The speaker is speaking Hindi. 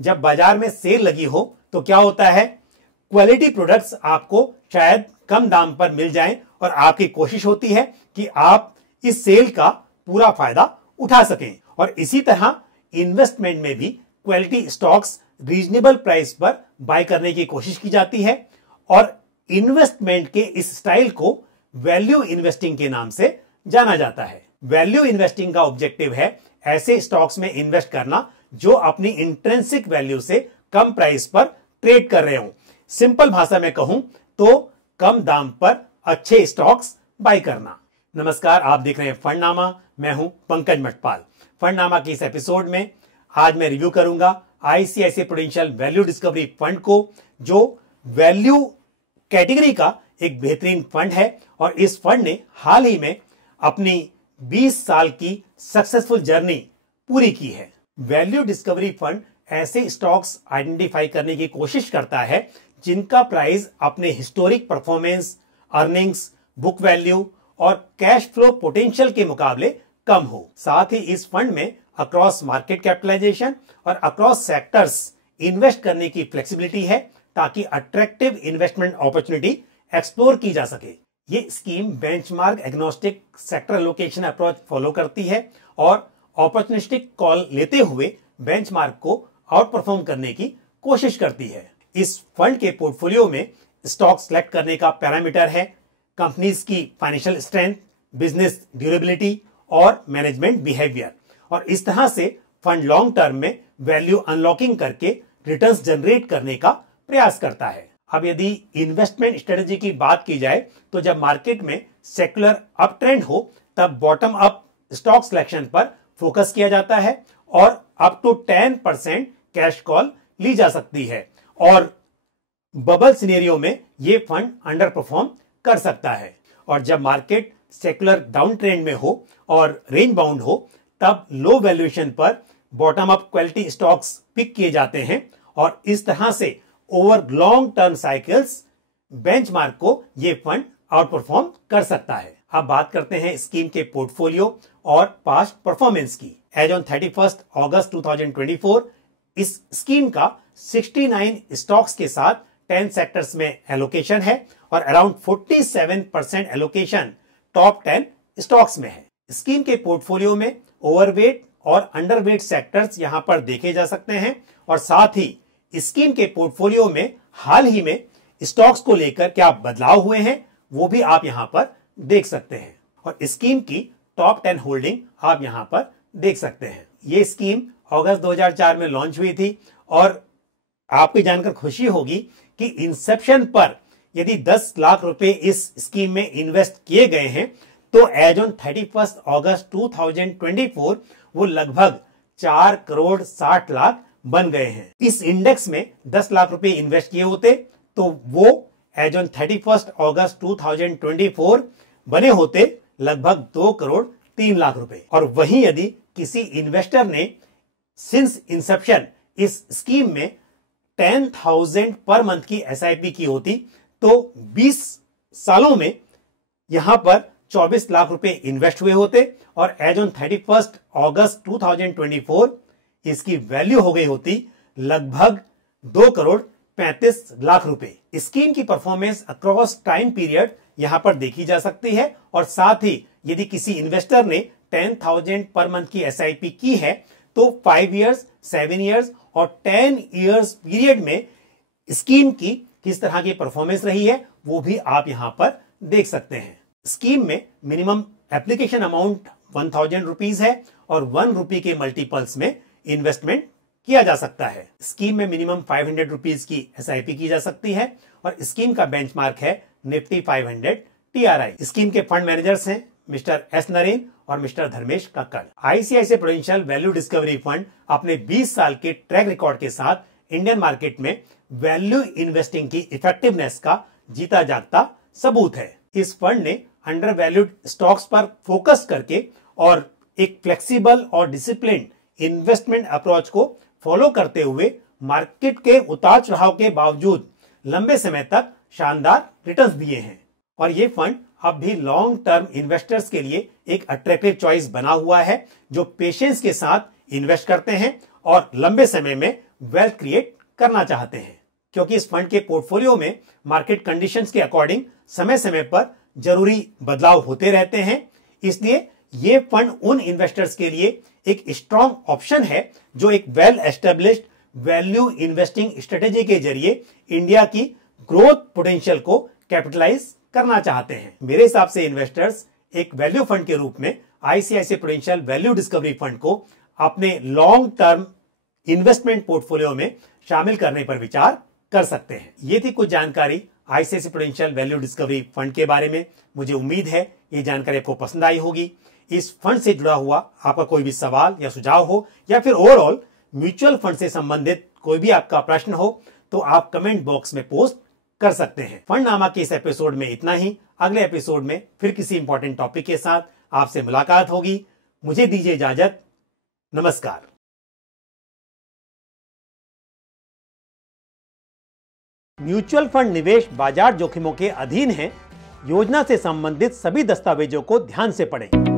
जब बाजार में सेल लगी हो तो क्या होता है, क्वालिटी प्रोडक्ट्स आपको शायद कम दाम पर मिल जाएं और आपकी कोशिश होती है कि आप इस सेल का पूरा फायदा उठा सकें। और इसी तरह इन्वेस्टमेंट में भी क्वालिटी स्टॉक्स रीजनेबल प्राइस पर बाय करने की कोशिश की जाती है और इन्वेस्टमेंट के इस स्टाइल को वैल्यू इन्वेस्टिंग के नाम से जाना जाता है। वैल्यू इन्वेस्टिंग का ऑब्जेक्टिव है ऐसे स्टॉक्स में इन्वेस्ट करना जो अपनी इंट्रिंसिक वैल्यू से कम प्राइस पर ट्रेड कर रहे हो। सिंपल भाषा में कहूं तो कम दाम पर अच्छे स्टॉक्स बाय करना। नमस्कार, आप देख रहे हैं फंडनामा। मैं हूं पंकज मटपाल। फंडनामा के इस एपिसोड में आज मैं रिव्यू करूंगा ICICI prudential value discovery fund को, जो वैल्यू कैटेगरी का एक बेहतरीन फंड है और इस फंड ने हाल ही में अपनी 20 साल की सक्सेसफुल जर्नी पूरी की है। वैल्यू डिस्कवरी फंड ऐसे स्टॉक्स आइडेंटिफाई करने की कोशिश करता है जिनका प्राइस अपने historic performance, earnings, book value और कैश फ्लो पोटेंशियल के मुकाबले कम हो। साथ ही इस फंड में अक्रॉस मार्केट कैपिटलाइजेशन और अक्रॉस सेक्टर्स इन्वेस्ट करने की फ्लेक्सिबिलिटी है ताकि अट्रैक्टिव इन्वेस्टमेंट अपॉर्चुनिटी एक्सप्लोर की जा सके। ये scheme benchmark agnostic sector allocation approach follow करती है और अपॉर्चुनिस्टिक कॉल लेते हुए बेंचमार्क को आउट परफॉर्म करने की कोशिश करती है। इस फंड के पोर्टफोलियो में स्टॉक सेलेक्ट करने का पैरामीटर है कंपनीज की फाइनेंशियल स्ट्रेंथ, बिजनेस ड्यूरेबिलिटी और मैनेजमेंट बिहेवियर। और इस तरह से फंड लॉन्ग टर्म में वैल्यू अनलॉकिंग करके रिटर्न्स जनरेट करने का प्रयास करता है। अब यदि इन्वेस्टमेंट स्ट्रेटजी की बात की जाए तो जब मार्केट में सेक्युलर अप ट्रेंड हो तब बॉटम अप स्टॉक सिलेक्शन पर फोकस किया जाता है और अप टू 10% कैश कॉल ली जा सकती है और बबल सिनेरियो में ये फंड अंडर परफॉर्म कर सकता है। और जब मार्केट सेक्युलर डाउन ट्रेंड में हो और रेंज बाउंड हो तब लो वैल्यूएशन पर bottom up quality stocks pick किए जाते हैं और इस तरह से over long term cycles benchmark को ये फंड आउट परफॉर्म कर सकता है। अब बात करते हैं स्कीम के पोर्टफोलियो और पास्ट परफॉर्मेंस की। एज ऑन 31 अगस्त 2024 इस स्कीम का 69 स्टॉक्स के साथ 10 सेक्टर्स में एलोकेशन है और अराउंड 47% एलोकेशन टॉप 10 स्टॉक्स में है। स्कीम के पोर्टफोलियो में ओवरवेट और अंडरवेट सेक्टर्स यहां पर देखे जा सकते हैं और साथ ही स्कीम के पोर्टफोलियो में हाल ही में स्टॉक्स को लेकर क्या बदलाव हुए हैं वो भी आप यहां पर देख सकते हैं और स्कीम की टॉप 10 होल्डिंग आप यहां पर देख सकते हैं। ये स्कीम अगस्त 2004 में लॉन्च हुई थी और आपको जानकर खुशी होगी कि इंसेप्शन पर यदि 10 लाख रुपए इस स्कीम में इन्वेस्ट किए गए हैं तो एज ऑन 31 अगस्त 2024 वो लगभग 4 करोड़ 60 लाख बन गए हैं। इस इंडेक्स में 10 लाख रुपए इन्वेस्ट किए होते तो वो एज ऑन 31 अगस्त 2024 बने होते लगभग 2 करोड़ 3 लाख रुपए। और वहीं यदि किसी इन्वेस्टर ने सिंस इंसेप्शन इस स्कीम में 10,000 पर मंथ की एसआईपी की होती तो 20 सालों में यहां पर 24 लाख रुपए इन्वेस्ट हुए होते और एज ऑन 31 अगस्त 2024 इसकी वैल्यू हो गई होती लगभग 2 करोड़ 35 लाख रुपए। स्कीम की परफॉर्मेंस अक्रॉस टाइम पीरियड यहां पर देखी जा सकती है और साथ ही यदि किसी इन्वेस्टर ने 10,000 पर मंथ की एसआईपी की है तो 5 इयर्स, 7 इयर्स और 10 इयर्स पीरियड में स्कीम की किस तरह की परफॉर्मेंस रही है वो भी आप यहां पर देख सकते हैं। स्कीम में मिनिमम एप्लीकेशन अमाउंट 1000 रुपीज है और 1 रुपए के मल्टीपल्स में इन्वेस्टमेंट किया जा सकता है। स्कीम में मिनिमम 500 रुपीज की एसआईपी की जा सकती है और स्कीम का बेंचमार्क है निफ्टी 500 टीआरआई। स्कीम के फंड मैनेजर्स हैं मिस्टर एस नरेन और mister Dharmesh Kakkar. ICICI prudential value discovery fund अपने 20 साल के ट्रैक रिकॉर्ड के साथ इंडियन मार्केट में वैल्यू इन्वेस्टिंग की इफेक्टिवनेस का जीता जागता सबूत है। इस फंड ने अंडर वैल्यूड स्टॉक्स पर फोकस करके और एक फ्लेक्सिबल और डिसिप्लिन इन्वेस्टमेंट अप्रोच को फॉलो करते हुए मार्केट के उतार चढ़ाव के बावजूद लंबे समय तक शानदार रिटर्न्स दिए हैं और ये फंड अब भी लॉन्ग टर्म इन्वेस्टर्स के लिए एक अट्रैक्टिव चॉइस बना हुआ है जो पेशेंस के साथ इन्वेस्ट करते हैं और लंबे समय में वेल्थ क्रिएट करना चाहते हैं, क्योंकि इस फंड के पोर्टफोलियो में मार्केट कंडीशंस के अकॉर्डिंग समय समय पर जरूरी बदलाव होते रहते हैं। इसलिए ये फंड उन इन्वेस्टर्स के लिए एक स्ट्रॉन्ग ऑप्शन है जो एक well established value investing strategy के जरिए इंडिया की ग्रोथ पोटेंशियल को कैपिटलाइज करना चाहते हैं। मेरे हिसाब से इन्वेस्टर्स एक वैल्यू फंड के रूप में ICICI prudential value discovery fund को अपने लॉन्ग टर्म इन्वेस्टमेंट पोर्टफोलियो में शामिल करने पर विचार कर सकते हैं। ये थी कुछ जानकारी ICICI prudential value discovery fund के बारे में। मुझे उम्मीद है ये जानकारी आपको पसंद आई होगी। इस फंड से जुड़ा हुआ आपका कोई भी सवाल या सुझाव हो, या फिर ओवरऑल म्यूचुअल फंड से संबंधित कोई भी आपका प्रश्न हो, तो आप कमेंट बॉक्स में पोस्ट कर सकते हैं। फंडनामा के इस एपिसोड में इतना ही। अगले एपिसोड में फिर किसी इंपॉर्टेंट टॉपिक के साथ आपसे मुलाकात होगी। मुझे दीजिए इजाजत। नमस्कार। म्यूचुअल फंड निवेश बाजार जोखिमों के अधीन है। योजना से संबंधित सभी दस्तावेजों को ध्यान से पढ़ें।